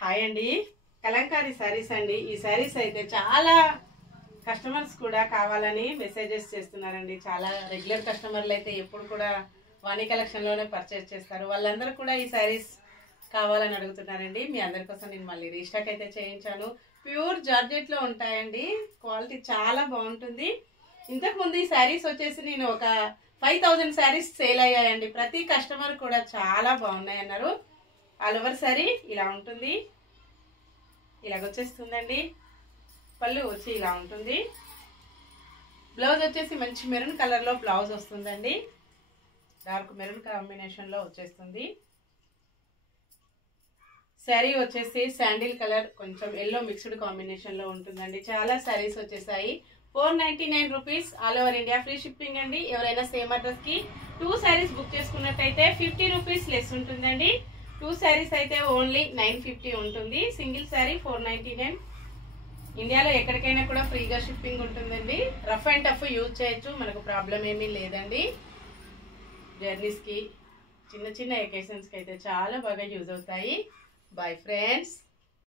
Hi అండి, కలంకారీ శారీస్ అండి. ఈ శారీస్ అయితే చాలా కస్టమర్స్ కూడా కావాలని మెసేజెస్ చేస్తున్నారండి. చాలా రెగ్యులర్ కస్టమర్లు అయితే ఎప్పుడు కూడా వాణి కలెక్షన్లోనే పర్చేస్ చేస్తారు. వాళ్ళందరూ కూడా ఈ శారీస్ కావాలని అడుగుతున్నారండి. మీ అందరి కోసం నేను మళ్ళీ రీస్టాక్ అయితే చేయించాను. ప్యూర్ జార్జెట్లో ఉంటాయండి. క్వాలిటీ చాలా బాగుంటుంది. ఇంతకుముందు ఈ శారీస్ వచ్చేసి నేను ఒక 5000 శారీస్ సేల్ అయ్యాయండి. ప్రతి కస్టమర్ కూడా చాలా బాగున్నాయి అన్నారు. ఆల్ ఓవర్ శారీ ఇలా ఉంటుంది, ఇలాగొచ్చేస్తుందండి. పళ్ళు వచ్చి ఇలా ఉంటుంది. బ్లౌజ్ వచ్చేసి మంచి మెరూన్ కలర్లో బ్లౌజ్ వస్తుందండి. డార్క్ మెరూన్ కాంబినేషన్లో వచ్చేస్తుంది. శారీ వచ్చేసి శాండిల్ కలర్ కొంచెం ఎల్లో మిక్స్డ్ కాంబినేషన్లో ఉంటుందండి. చాలా శారీస్ వచ్చేసాయి. 499 rupees, all over India free shipping అండి. ఎవరైనా సేమ్ అడ్రస్కి 2 శారీస్ బుక్ చేసుకున్నట్టయితే 50 రూపీస్ లెస్ ఉంటుందండి. 2 శారీస్ అయితే ఓన్లీ 950 ఉంటుంది. సింగిల్ శారీ 499. ఇండియాలో ఎక్కడికైనా కూడా ఫ్రీగా షిప్పింగ్ ఉంటుందండి. రఫ్ అండ్ టఫ్ యూజ్ చేయొచ్చు, మనకు ప్రాబ్లం ఏమీ లేదండి. జర్నీస్కి చిన్న చిన్న ఎకేషన్స్కి అయితే చాలా బాగా యూజ్ అవుతాయి. Bye friends.